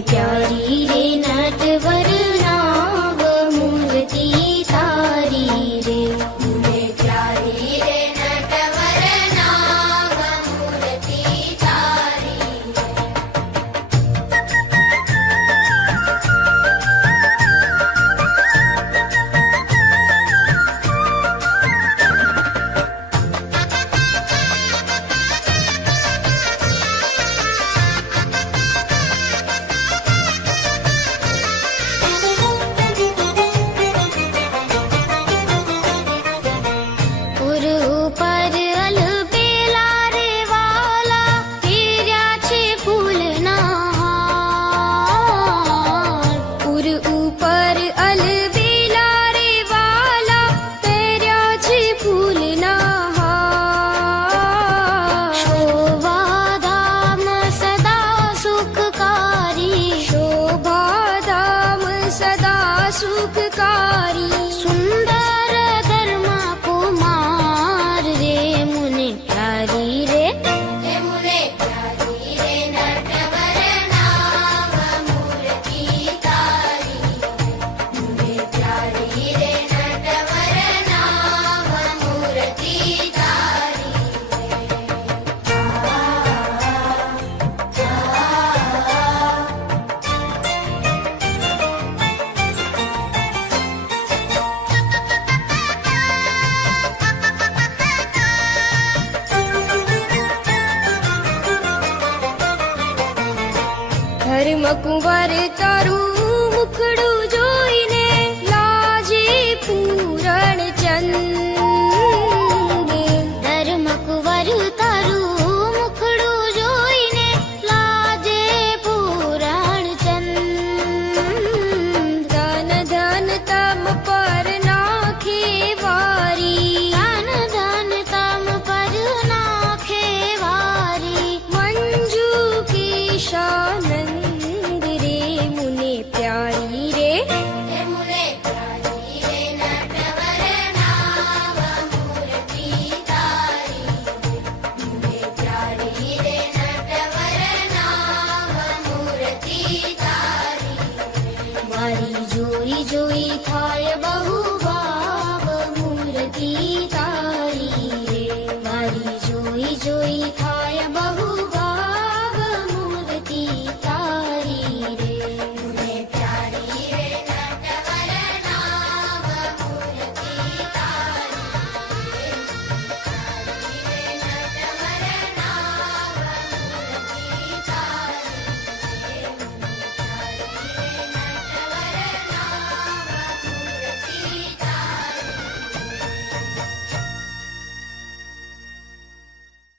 प्यारी रे नटवर नाव मूर्ति तारी रे। मुने प्यारी रे नटवर नाव मूर्ति तारी सुखकारी सुंदर धर्म कुमार रे। मुने प्यारी रे मुने प्यारी रे नटवर नाव मूर्ति तारी। मुने प्यारी रे नटवर नाव मूर्ति तारी धर्म कुंवर तारू मुखड़ू जोईने लाजे पूरण चंद। धर्म कुंवर तारू मुखड़ू जोईने लाजे पूरण चंद। धन धन तम पर नाखे वारी धन धन तम पर नाखे वारी। मंजू की शान प्यारी रे मुने प्यारी रे नटवर नाव मूर्ति तारी। मुने प्यारी रे नटवर नाव मूर्ति तारी। मारी जोई जोई थाय बहु भाव मूर्ति तारी रे। मारी जोई जोई थाय बहु